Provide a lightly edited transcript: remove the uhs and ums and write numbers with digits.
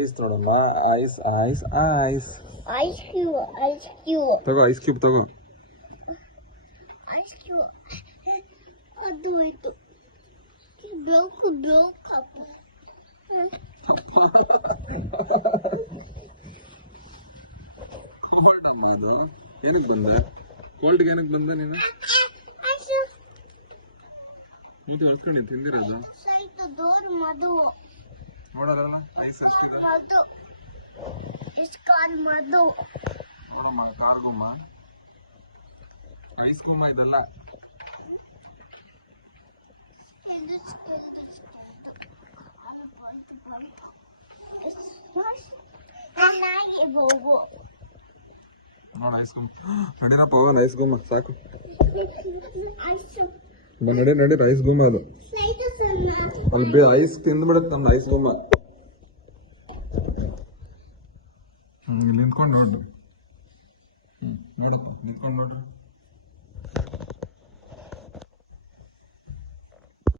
Ice ನೋಡಮ್ಮ. Ice ice ice ice cube ತಗೋ, ice cube ತಗೋ. ಅದು ಇದು ಬೇಕು ಕೋಲ್ಡ್ ಅಮ್ಮ ಅದು. ಏನಕ್ಕೆ ಬಂದೆ? ಕೋಲ್ಡ್ಗೆ ಏನಕ್ಕೆ ಬಂದೆ ನೀನು? ಮೂತಿ ಹೊಲ್ಸ್ಕೊಂಡು ತಿಂದಿರೋದು ಮಧು ನೋಡಲ್ಲ ಐಸ್ ಅಷ್ಟಿದೆ. ಮಧು ನೋಡಮ್ಮ ಕಾರ್ಗೊಮ್ಮ, ಐಸ್ ಗೊಮ್ಮ ಇದೆಲ್ಲ. ನೋಡ ಐಸ್ ಗೊಮ್ಮ ನಡೀರಪ್ಪ, ಅವನ್ ಐಸ್ ಗೊಮ್ಮ ಸಾಕು. ನಡಿ ನಡಿ, ಐಸ್ ಗೊಮ್ಮ ಅದು. ಅಲ್ಲಿ ಐಸ್ ತಿಂದ್ಬಿಡತ್ ನಮ್ದು ಐಸ್ ಗೊಮ್ಮ. ನಿಂತ್ಕೊಂಡು ನೋಡ್ರಿ. ನೋಡಪ್ಪ ನಿಂತ್ಕೊಂಡು ನೋಡ್ರಿ.